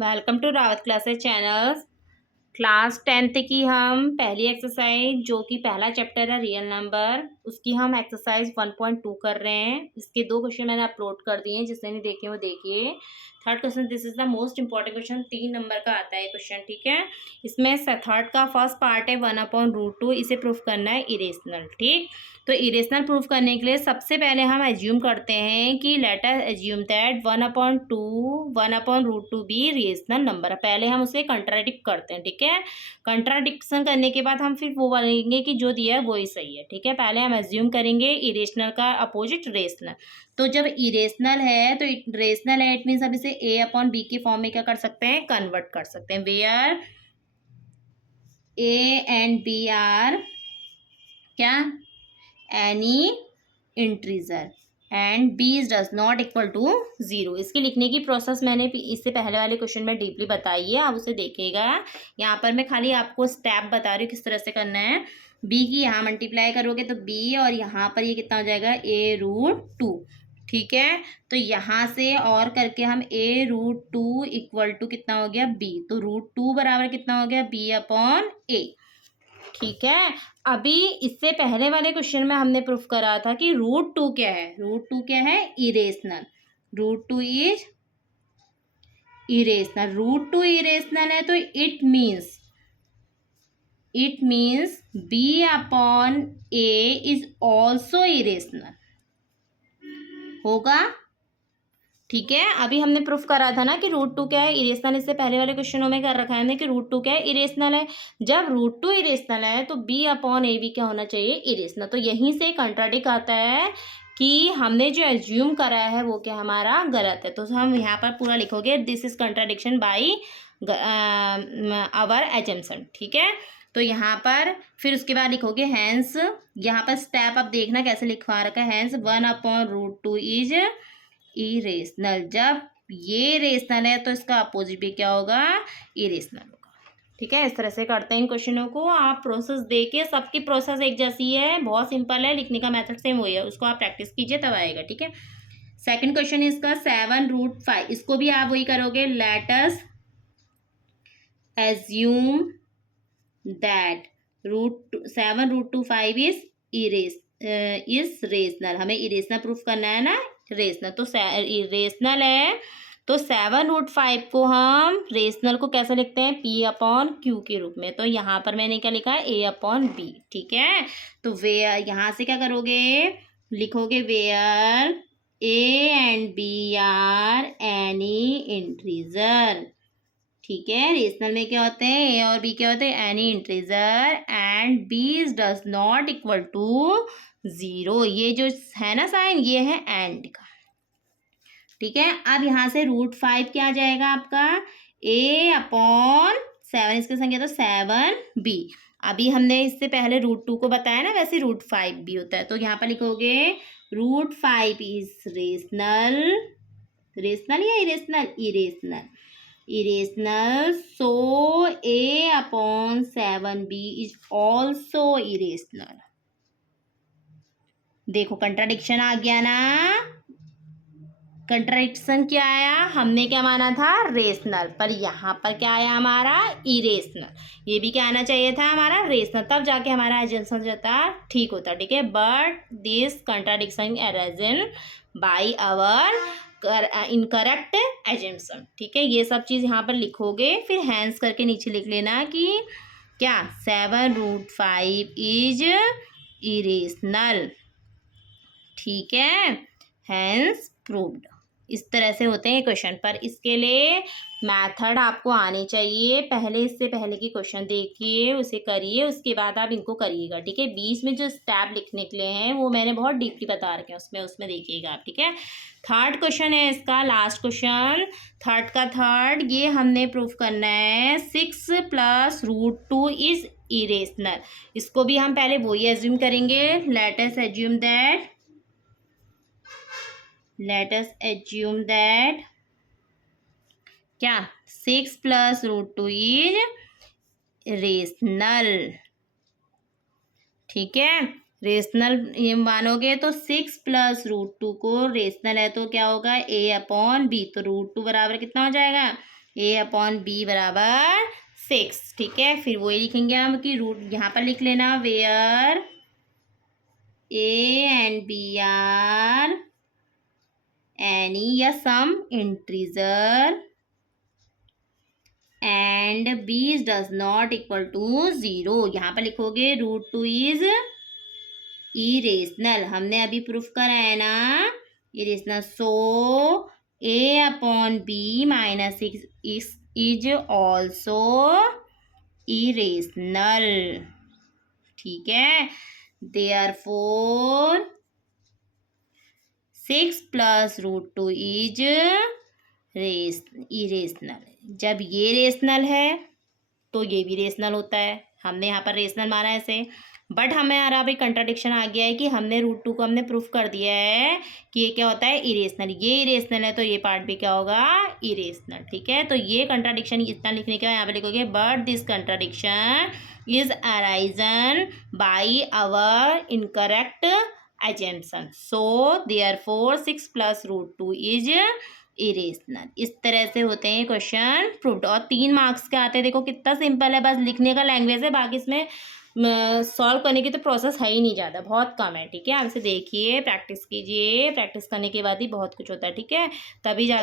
Welcome to Rawat classes channels. Class 10th की हम पहली एक्सरसाइज जो कि पहला चैप्टर है रियल नंबर, उसकी हम एक्सरसाइज 1.2 कर रहे हैं। इसके 2 क्वेश्चन मैंने अपलोड कर दिए हैं, जिसने नहीं देखे वो देखिए। Third question, this is the most important question, 3 number का आता है क्वेश्चन, ठीक है। इसमें थर्ड का फर्स्ट पार्ट है 1/√2, इसे प्रूफ करना है इरेशनल, ठीक। तो इरेशनल प्रूफ करने के लिए सबसे पहले हम एज्यूम करते हैं कि let us assume that 1/2 be rational number. पहले हम उसे कंट्राडिक्ट करते हैं, ठीक है। कंट्राडिक्शन करने के बाद हम फिर वो बोलेंगे कि जो दिया है वो ही सही है, ठीक है। पहले हम एज्यूम करेंगे इरेशनल का अपोजिट रेशनल। तो जब इरेशनल है तो रेशनल है, इट मीन्स हम इसे a/b के फॉर्म में क्या कर सकते हैं, कन्वर्ट कर सकते हैं। Where a and b are क्या, any integer and b is does not equal to 0। इसके लिखने की प्रोसेस मैंने इससे पहले वाले क्वेश्चन में डीपली बताई है, आप उसे देखिएगा। यहाँ पर मैं खाली आपको स्टेप बता रही हूँ किस तरह से करना है। b की यहाँ मल्टीप्लाई करोगे तो b, और यहाँ पर ये कितना हो जाएगा a√2, ठीक है। तो यहाँ से और करके हम a√2 इक्वल टू कितना हो गया b, तो √2 बराबर कितना हो गया b/a, ठीक है। अभी इससे पहले वाले क्वेश्चन में हमने प्रूफ करा था कि √2 क्या है, √2 क्या है, इरेशनल। √2 इज इरेशनल, √2 इरेशनल है तो it means b/a is also irrational होगा, ठीक है। अभी हमने प्रूफ करा था ना कि √2 क्या है, इरेशनल। इससे पहले वाले क्वेश्चनों में कर रखा है हमने कि √2 क्या है, इरेशनल है। जब √2 इरेशनल है तो b/a भी क्या होना चाहिए, इरेशनल। तो यहीं से कंट्राडिक्ट आता है कि हमने जो एज्यूम करा है वो क्या हमारा गलत है। तो हम यहाँ पर पूरा लिखोगे this is contradiction by our assumption, ठीक है। तो यहाँ पर फिर उसके बाद लिखोगे हैंस, यहाँ पर स्टेप अब देखना कैसे लिखवा रखा है, हैंस 1/√2 इज इरेशनल। जब ये रेशनल है तो इसका अपोजिट भी क्या होगा, इरेशनल होगा, ठीक है। इस तरह से करते हैं इन क्वेश्चनों को। आप प्रोसेस देखिए, सबकी प्रोसेस एक जैसी है, बहुत सिंपल है, लिखने का मेथड सेम वही है, उसको आप प्रैक्टिस कीजिए तब आएगा, ठीक है। सेकंड क्वेश्चन इसका 7√5, इसको भी आप वही करोगे। Late us assume that 7√5 is rational. हमें इरेशनल प्रूफ करना है ना, रेशनल। तो रेशनल है तो 7√5 को हम रेशनल को कैसे लिखते हैं, p/q के रूप में। तो यहाँ पर मैंने क्या लिखा है, a/b, ठीक है। तो वेयर यहाँ से क्या करोगे, लिखोगे where a and b are any integer, ठीक है। रेशनल में क्या होते हैं, ए और बी क्या होते हैं, any integer, and b does not equal to 0। ये जो है ना साइन, ये है एंड का, ठीक है। अब यहाँ से √5 क्या आ जाएगा आपका, a/7, इसके संग तो 7b। अभी हमने इससे पहले √2 को बताया ना, वैसे √5 भी होता है। तो यहाँ पर लिखोगे √5 इज रेशनल, रेशनल या irrational, irrational, irrational. So a/7b is also irrational. देखो कंट्राडिक्शन आ गया ना, कंट्राडिक्शन क्या आया, हमने क्या माना था, रेशनल, पर यहाँ पर क्या आया हमारा, इरेशनल। ये भी क्या आना चाहिए था हमारा, रेशनल, तब जाके हमारा एजम्पशन जाता ठीक होता, ठीक है। But this contradiction arisen by our incorrect assumption, ठीक है। ये सब चीज़ यहाँ पर लिखोगे, फिर हैंस करके नीचे लिख लेना कि क्या 7√5 इज इरेशनल, ठीक है। Hence proved. इस तरह से होते हैं क्वेश्चन, पर इसके लिए मेथड आपको आनी चाहिए। पहले इससे पहले की क्वेश्चन देखिए, उसे करिए, उसके बाद आप इनको करिएगा, ठीक है। बीच में जो स्टेप लिखने के लिए हैं वो मैंने बहुत डीपली बता रखे हैं, उसमें देखिएगा आप, ठीक है। थर्ड क्वेश्चन है इसका, लास्ट क्वेश्चन, थर्ड का थर्ड, ये हमने प्रूफ करना है 6 + √2 इज इरेशनल। इसको भी हम पहले वही एज्यूम करेंगे। लेट अस एज्यूम दैट क्या 6 + √2 इज रेशनल, ठीक है। रेशनल ये मानोगे तो 6 + √2 को रेशनल है तो क्या होगा, a/b, तो √2 बराबर कितना हो जाएगा, ए अपॉन बी बराबर 6, ठीक है। फिर वही लिखेंगे हम कि रूट यहाँ पर लिख लेना, where a and b are any या some integer and b does not equal to 0। यहाँ पर लिखोगे √2 इज इरेशनल। हमने अभी प्रूफ करा है ना irrational. So a upon b minus 6 is also irrational, ठीक है। Therefore 6 plus √2 is irrational. जब ये रेशनल है तो ये भी रेशनल होता है। हमने यहाँ पर रेशनल माना है इसे, बट हमारा अभी कंट्राडिक्शन आ गया है कि हमने √2 को हमने प्रूफ कर दिया है कि ये क्या होता है, इरेशनल। ये इरेशनल है तो ये पार्ट भी क्या होगा, इरेशनल, ठीक है। तो ये कंट्राडिक्शन इतना लिखने के बाद यहाँ पे लिखोगे but this contradiction is arisen by our incorrect assumption, so therefore 6 plus √2 is irrational. इस तरह से होते हैं क्वेश्चन प्रूव्ड, और 3 मार्क्स के आते हैं। देखो कितना सिंपल है, बस लिखने का लैंग्वेज है, बाकी इसमें सॉल्व करने की तो प्रोसेस है ही नहीं ज़्यादा, बहुत कम है, ठीक है। आप इसे देखिए, प्रैक्टिस कीजिए, प्रैक्टिस करने के बाद ही बहुत कुछ होता है, ठीक है। तभी जा